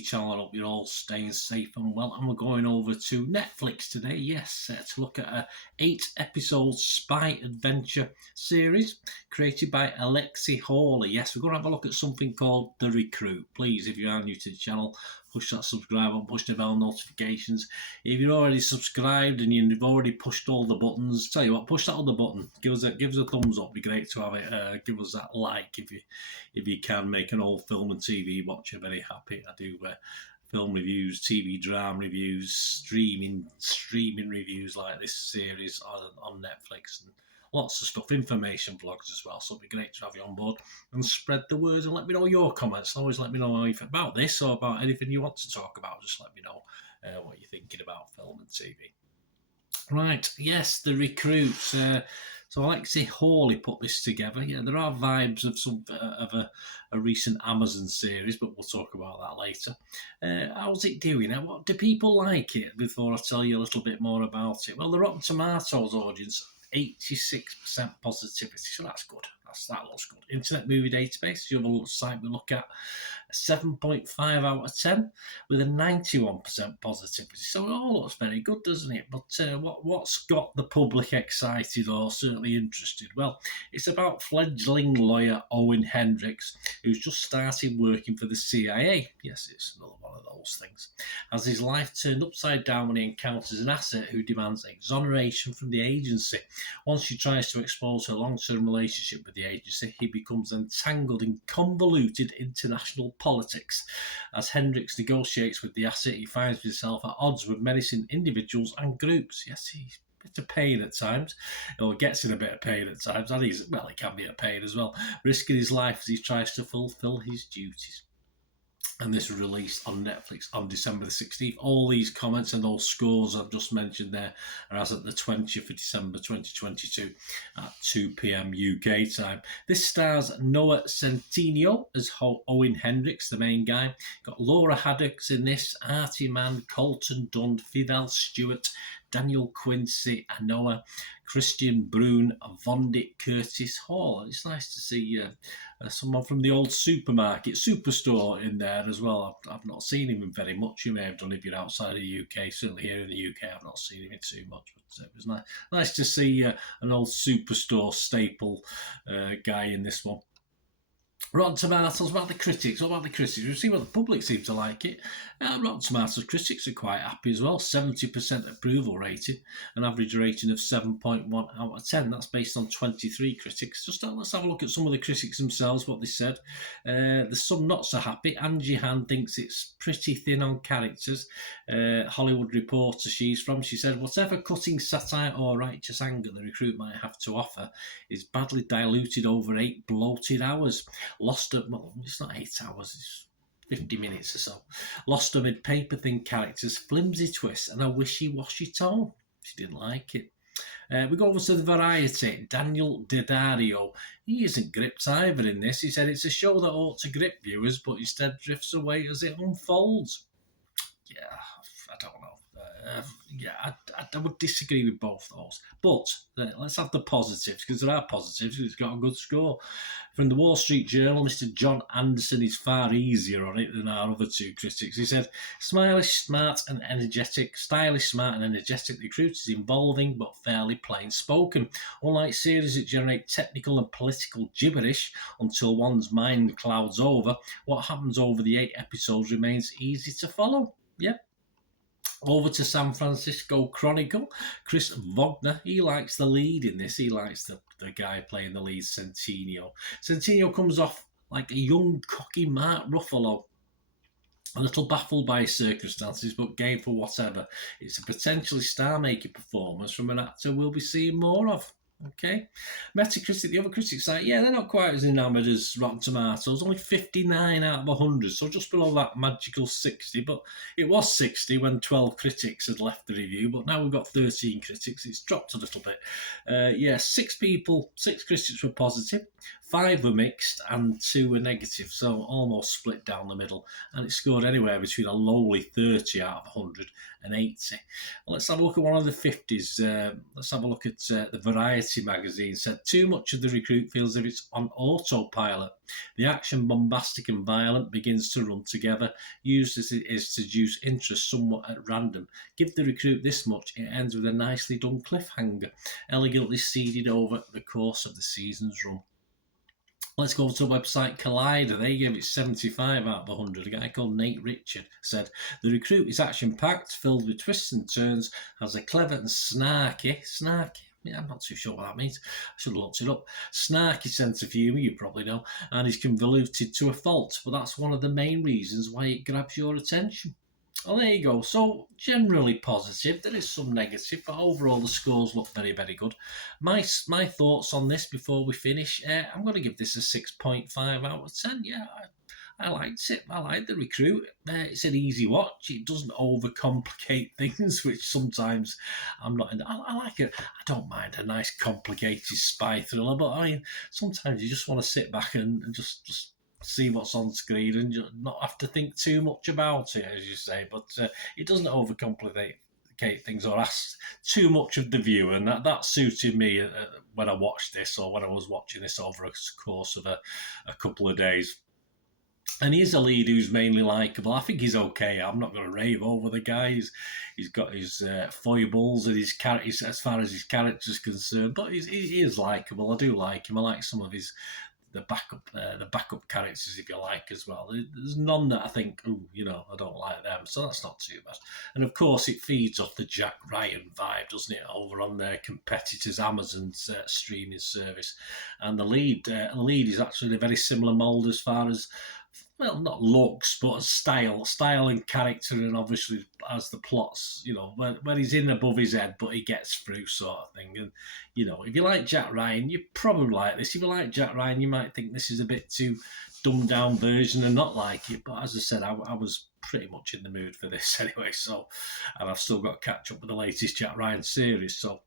Wikepedia channel. I hope you're all staying safe and well. And we're going over to Netflix today, yes, to look at a 8-episode spy adventure series created by Alexi Hawley. Yes, we're going to have a look at something called The Recruit. Please, if you are new to the channel, push that subscribe button, push the bell notifications. If you're already subscribed and you've already pushed all the buttons, tell you what, push that other button. Give us a thumbs up. It'd be great to have it. Give us that like if you can. Make an old film and TV watcher very happy. I do film reviews, TV drama reviews, streaming reviews like this series on Netflix, and lots of stuff, information vlogs as well. So it'd be great to have you on board and spread the word and let me know your comments. Always let me know if about this or about anything you want to talk about. Just let me know what you're thinking about film and TV. Right, yes, The Recruit. So Alexi Hawley put this together. Yeah, there are vibes of a recent Amazon series, but we'll talk about that later. How's it doing? What do people like it? Before I tell you a little bit more about it. Well, the Rotten Tomatoes audience, 86% positivity, so that's good. That looks good. Internet Movie Database, the other site we look at, 7.5 out of 10 with a 91% positivity. So it all looks very good, doesn't it? But what's got the public excited or certainly interested? Well, it's about fledgling lawyer Owen Hendricks, who's just started working for the CIA. Yes, it's another one of those things. As his life turned upside down when he encounters an asset who demands exoneration from the agency. Once she tries to expose her long-term relationship with the agency, he becomes entangled in convoluted international politics. As Hendricks negotiates with the asset, he finds himself at odds with menacing individuals and groups. Yes, he's a bit of pain at times, or gets in a bit of pain at times, and he can be a pain as well, risking his life as he tries to fulfill his duties. And this was released on Netflix on December the 16th. All these comments and those scores I've just mentioned there are as at the 20th of December 2022 at 2 p.m. UK time. This stars Noah Centineo as Owen Hendricks, the main guy. Got Laura Haddocks in this, Artie Mann, Colton Dunn, Fidel Stewart, Daniel Quincy, Anoa, Christian Brune, Vondit Curtis Hall. It's nice to see someone from the old superstore in there as well. I've not seen him in very much. You may have done if you're outside of the UK. Certainly here in the UK, I've not seen him in too much. But it was nice to see an old superstore staple guy in this one. Rotten Tomatoes, about the critics. What about the critics? We've seen what the public seems to like it. Rotten Tomatoes critics are quite happy as well. 70% approval rating, an average rating of 7.1 out of 10. That's based on 23 critics. Let's have a look at some of the critics themselves, what they said. There's some not so happy. Angie Han thinks it's pretty thin on characters. Hollywood Reporter she said, whatever cutting satire or righteous anger the Recruit might have to offer is badly diluted over 8 bloated hours. It's not 8 hours, it's 50 minutes or so. Lost amid paper-thin characters, flimsy twists, and a wishy-washy tone. She didn't like it. We go over to the Variety. Daniel Didario. He isn't gripped either in this. He said it's a show that ought to grip viewers, but instead drifts away as it unfolds. Yeah, I don't know. I would disagree with both those. But let's have the positives, because there are positives. It's got a good score. From the Wall Street Journal, Mr. John Anderson is far easier on it than our other two critics. He said, stylish, smart and energetic. The Recruit is involving but fairly plain spoken. Unlike series that generate technical and political gibberish until one's mind clouds over, what happens over the 8 episodes remains easy to follow. Yep. Over to San Francisco Chronicle. Chris Wagner, he likes the lead in this. He likes the guy playing the lead, Centineo. Centineo comes off like a young, cocky Mark Ruffalo. A little baffled by his circumstances, but game for whatever. It's a potentially star-making performance from an actor we'll be seeing more of. Okay. Metacritic, the other critics say, yeah, they're not quite as enamoured as Rotten Tomatoes, only 59 out of 100, so just below that magical 60, but it was 60 when 12 critics had left the review, but now we've got 13 critics, it's dropped a little bit. 6 critics were positive, 5 were mixed, and 2 were negative, so almost split down the middle, and it scored anywhere between a lowly 30 out of 100 and 80. Let's have a look at one of the 50s. Let's have a look at the Variety Variety magazine said, too much of The Recruit feels as if it's on autopilot. The action, bombastic and violent, begins to run together, used as it is to deduce interest somewhat at random. Give The Recruit this much, it ends with a nicely done cliffhanger, elegantly seeded over the course of the season's run. Let's go to the website Collider. They gave it 75 out of 100. A guy called Nate Richard said, The Recruit is action-packed, filled with twists and turns, has a clever and snarky, yeah, I'm not too sure what that means. I should have looked it up. Snarky sense of humour, you probably know, and is convoluted to a fault, but that's one of the main reasons why it grabs your attention. Well, there you go. So, generally positive. There is some negative, but overall the scores look very, very good. My thoughts on this before we finish, I'm going to give this a 6.5 out of 10. Yeah, I liked it. I like The Recruit. It's an easy watch. It doesn't overcomplicate things, which sometimes I'm not in. I like it. I don't mind a nice complicated spy thriller, but I mean, sometimes you just want to sit back and just see what's on screen and not have to think too much about it, as you say. But it doesn't overcomplicate things or ask too much of the viewer, and that suited me when I watched this, or when I was watching this over a course of a couple of days. And he's a lead who's mainly likeable. I think he's okay. I'm not going to rave over the guy. He's got his foibles and his character, as far as his character's concerned, but he is likeable. I do like him. I like some of the backup characters, if you like, as well. There's none that I think, I don't like them, so that's not too bad. And of course, it feeds off the Jack Ryan vibe, doesn't it, over on their competitors' Amazon's streaming service. And the lead is actually a very similar mould as far as, well, not looks, but style and character, and obviously as the plots, where he's in above his head, but he gets through, sort of thing. And, if you like Jack Ryan, you probably like this. If you like Jack Ryan, you might think this is a bit too dumbed down version and not like it. But as I said, I was pretty much in the mood for this anyway. So, and I've still got to catch up with the latest Jack Ryan series. So,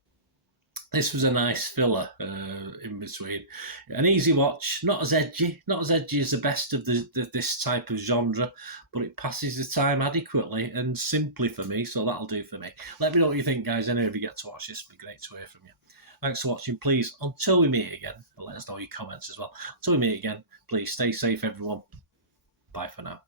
this was a nice filler in between. An easy watch, not as edgy as the best of this type of genre, but it passes the time adequately and simply for me, so that'll do for me. Let me know what you think, guys. Anyway, if you get to watch this, it'd be great to hear from you. Thanks for watching. Please, until we meet again, and let us know your comments as well. Until we meet again, please stay safe, everyone. Bye for now.